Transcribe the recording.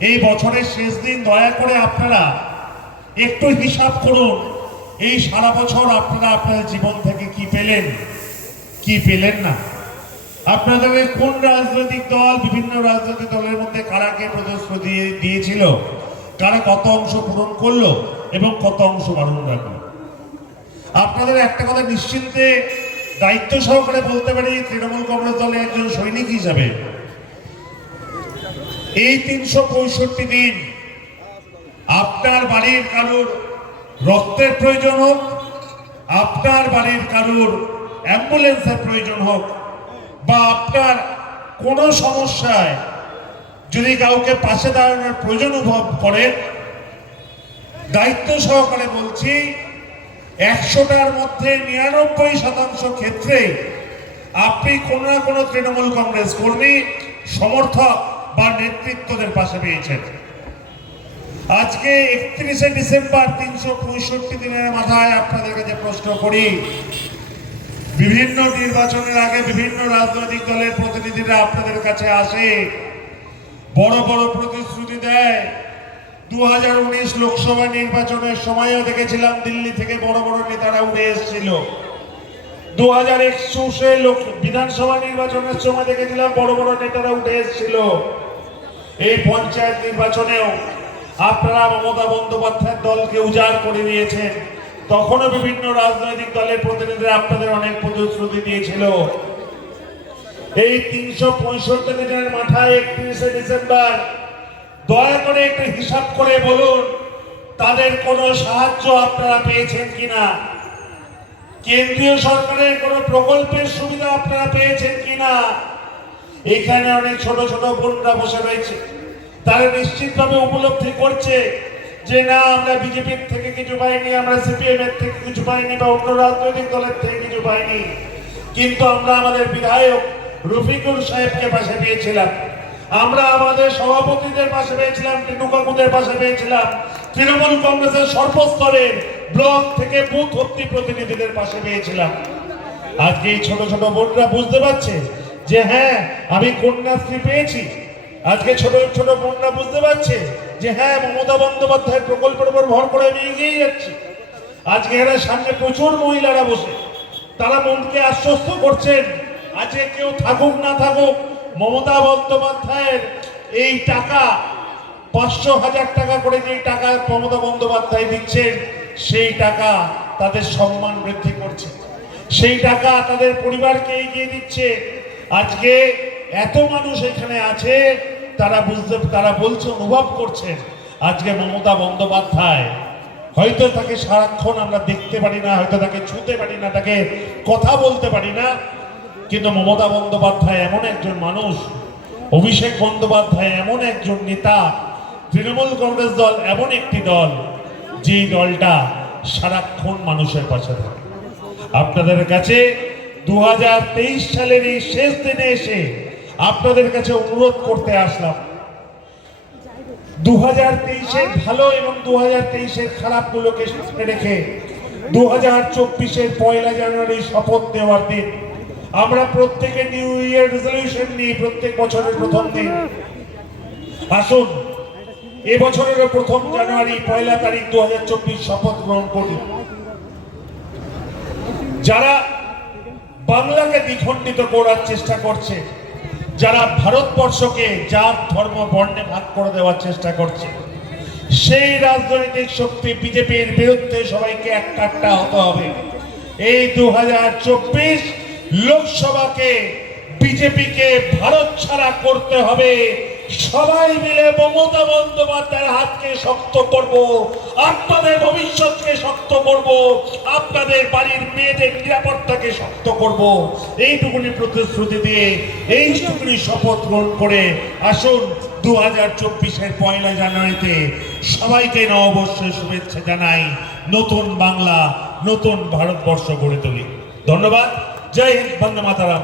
এই বছরের শেষ দিন, দয়া করে আপনারা একটু হিসাব করুন, এই সারা বছর আপনারা আপনাদের জীবন থেকে কি পেলেন কি পেলেন না? আপনাদের কোন রাজনৈতিক দল, বিভিন্ন রাজনৈতিক দলের মধ্যে কারাকে প্রদর্শন দিয়ে, দিয়েছিল? কারা কত অংশ পূরণ করল এবং কত অংশ বারণ রাখল? আপনাদের একটা কথা নিশ্চিন্তে দায়িত্ব সহকারে বলতে পারি, তৃণমূল কংগ্রেস দলের একজন সৈনিক হিসাবে এই তিনশো পঁয়ষট্টি দিন আপনার বাড়ির কারুর রক্তের প্রয়োজন হোক, আপনার বাড়ির কারুর অ্যাম্বুলেন্সের প্রয়োজন হোক, বা আপনার কোনো সমস্যায় যদি কাউকে পাশে দাঁড়ানোর প্রয়োজন অনুভব করেন দায়িত্ব সহকারে বলছি, একশোটার মধ্যে নিরানব্বই শতাংশ ক্ষেত্রে আপনি কোনো না কোনো তৃণমূল কংগ্রেস কর্মী, সমর্থক বা নেতৃত্বদের পাশে পেয়েছেন আজকে একত্রিশে ডিসেম্বর তিনশো পঁয়ষট্টি দিনের মাথায় আপনাদের কাছে প্রশ্ন করি, বিভিন্ন নির্বাচনের আগে বিভিন্ন রাজনৈতিক দলের প্রতিনিধিরা আপনাদের কাছে আসে, বড় বড় প্রতিশ্রুতি দেয়। দু হাজার উনিশ লোকসভা নির্বাচনের সময়ও দেখেছিলাম দিল্লি থেকে বড় বড় নেতারা উঠে এসেছিল। দু হাজার একুশে লোক বিধানসভা নির্বাচনের সময় দেখেছিলাম বড় বড় নেতারা উঠে এসেছিল। এই পঞ্চায়েত নির্বাচনেও আপনারা মমতা বন্দ্যোপাধ্যায়ের দলকে উজাড় করে দিয়েছেন। তখনও বিভিন্ন রাজনৈতিক দলের প্রতিনিধিরা আপনাদের অনেক প্রতিশ্রুতি দিয়েছিল। এই তিনশো পঁয়ষট্টি দিনের মাথায় একত্রিশে ডিসেম্বর, দয়া করে একটু হিসাব করে বলুন, তাদের কোনো সাহায্য আপনারা পেয়েছেন কিনা? কেন্দ্রীয় সরকারের কোনো প্রকল্পের সুবিধা আপনারা পেয়েছেন এখানে অনেক ছোট ছোট বোনরা বসে রয়েছে। তারা নিশ্চিতভাবে উপলব্ধি করছে যে না, আমরা বিজেপির থেকে কিছু পাইনি, আমরা সিপিএম এর থেকে কিছু পাইনি বা অন্য রাজনৈতিক দলের থেকে কিছু পাইনি। কিন্তু আমরা আমাদের বিধায়ক রফিকুল সাহেবকে পাশে পেয়েছিলাম। আমরা আমাদের সভাপতিদের পাশে পেয়েছিলাম টিনুকাকুদের পাশে পেয়েছিলাম, তৃণমূল কংগ্রেসের সর্বস্তরের ব্লক থেকে বুথ অব্দি প্রতিনিধিদের পাশে পেয়েছিলাম। আজকে এই ছোট ছোট বোনরা বুঝতে পারছে যে হ্যাঁ আমি কন্যাশ্রী পেয়েছি। আজকে ছোট ছোট কন্যা বুঝতে পারছে যে হ্যাঁ মমতা বন্দ্যোপাধ্যায়ের প্রকল্পের উপর ভর করে আমি এগিয়ে যাচ্ছি। আজকে এরা সামনে প্রচুর মহিলারা বসে। তারা মনকে আশ্বস্ত করছেন, আজকে কেউ থাকুক না থাকুক, মমতা বন্দ্যোপাধ্যায়ের এই টাকা, পাঁচশো হাজার টাকা করে যে টাকা মমতা বন্দ্যোপাধ্যায় দিচ্ছেন, সেই টাকা তাদের সম্মান বৃদ্ধি করছে। সেই টাকা তাদের পরিবারকে এগিয়ে দিচ্ছে আজকে এত মানুষ এখানে আছে, তারা বুঝতে, তারা বলছে, অনুভব করছেন। আজকে মমতা বন্দ্যোপাধ্যায়, হয়তো তাকে সারাক্ষণ আমরা দেখতে পারি না, হয়তো তাকে ছুঁতে পারি না, তাকে কথা বলতে পারি না, কিন্তু মমতা বন্দ্যোপাধ্যায় এমন একজন মানুষ, অভিষেক বন্দ্যোপাধ্যায় এমন একজন নেতা, তৃণমূল কংগ্রেস দল এমন একটি দল যে দলটা সারাক্ষণ মানুষের পাশে থাকে। আপনাদের কাছে দু হাজার তেইশ সালের এই শেষ দিনে এসে আপনাদের কাছে অনুরোধ করতে আসলাম। দু হাজার তেইশের ভালো এবং দু হাজার তেইশের খারাপগুলোকে সামনে রেখে দু হাজার চব্বিশের পয়লা জানুয়ারি শপথ নেওয়ার দিন। আমরা প্রত্যেকে নিউ ইয়ার রেজলিউশন নিই প্রত্যেক বছরের প্রথম দিন। আসুন এবছরের প্রথম জানুয়ারি পয়লা তারিখ দু হাজার চব্বিশ শপথ গ্রহণ করি। যারা বাংলাকে দ্বিখণ্ডিত করার চেষ্টা করছে। যারা ভারতবর্ষকে জাত, ধর্ম, বর্ণে ভাগ করে দেওয়ার চেষ্টা করছে। সেই রাজনৈতিক শক্তি বিজেপির বিরুদ্ধে সবাইকে একটা হতে হবে। এই দু হাজার চব্বিশ লোকসভাকে, বিজেপিকে ভারত ছাড়া করতে হবে। সবাই মিলে মমতা বন্দ্যোপাধ্যায়ের হাতকে শক্ত করব, আপনাদের ভবিষ্যৎকে শক্ত করব, আপনাদের বাড়ির মেয়েদের নিরাপত্তাকে শক্ত করব। এইটুকুনি প্রতিশ্রুতি দিয়ে, এইটুকুনি শপথ গ্রহণ করে আসুন দু হাজার চব্বিশের পয়লা জানুয়ারিতে সবাইকে নববর্ষের শুভেচ্ছা জানাই, নতুন বাংলা, নতুন ভারতবর্ষ গড়ে তুলি। ধন্যবাদ। জয় হিন্দ, বন্দে মাতারাম।